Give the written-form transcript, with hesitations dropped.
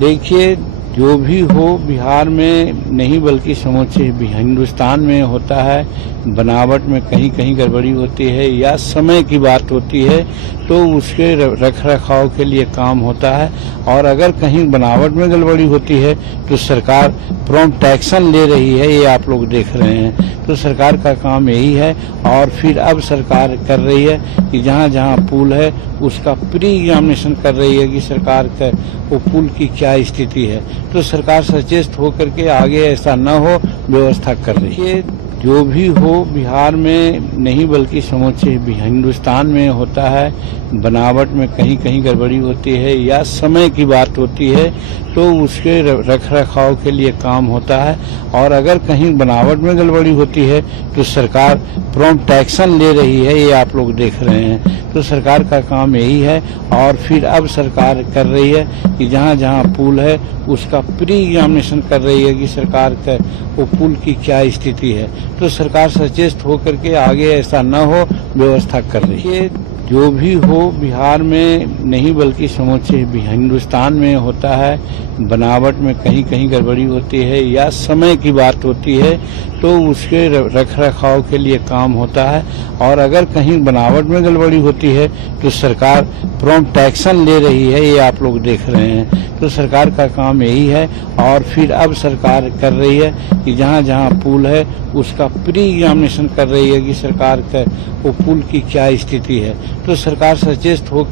देखिए, जो भी हो बिहार में नहीं बल्कि समूचे हिंदुस्तान में होता है। बनावट में कहीं कहीं गड़बड़ी होती है या समय की बात होती है तो उसके रख रखाव के लिए काम होता है, और अगर कहीं बनावट में गड़बड़ी होती है तो सरकार प्रॉम्प्ट एक्शन ले रही है, ये आप लोग देख रहे हैं। तो सरकार का काम यही है, और फिर अब सरकार कर रही है कि जहाँ जहाँ पुल है उसका प्री एग्जामिनेशन कर रही है कि सरकार का वो पुल की क्या स्थिति है। तो सरकार सचेत होकर के आगे ऐसा न हो व्यवस्था कर रही है। जो भी हो बिहार में नहीं बल्कि समूचे हिंदुस्तान में होता है। बनावट में कहीं कहीं गड़बड़ी होती है या समय की बात होती है तो उसके रख रखाव के लिए काम होता है, और अगर कहीं बनावट में गड़बड़ी होती है तो सरकार प्रॉम्प्ट एक्शन ले रही है, ये आप लोग देख रहे हैं। तो सरकार का काम यही है, और फिर अब सरकार कर रही है कि जहाँ जहाँ पुल है उसका प्री एग्जामिनेशन कर रही है कि सरकार का वो पुल की क्या स्थिति है। तो सरकार सचेत होकर के आगे ऐसा न हो व्यवस्था कर रही है। जो भी हो बिहार में नहीं बल्कि समूचे हिंदुस्तान में होता है। बनावट में कहीं कहीं गड़बड़ी होती है या समय की बात होती है तो उसके रख रखाव के लिए काम होता है, और अगर कहीं बनावट में गड़बड़ी होती है तो सरकार प्रॉम्प्ट एक्शन ले रही है, ये आप लोग देख रहे हैं। तो सरकार का काम यही है, और फिर अब सरकार कर रही है कि जहाँ जहाँ पुल है उसका प्री एग्जामिनेशन कर रही है कि सरकार का वो पुल की क्या स्थिति है। तो सरकार सचेत होकर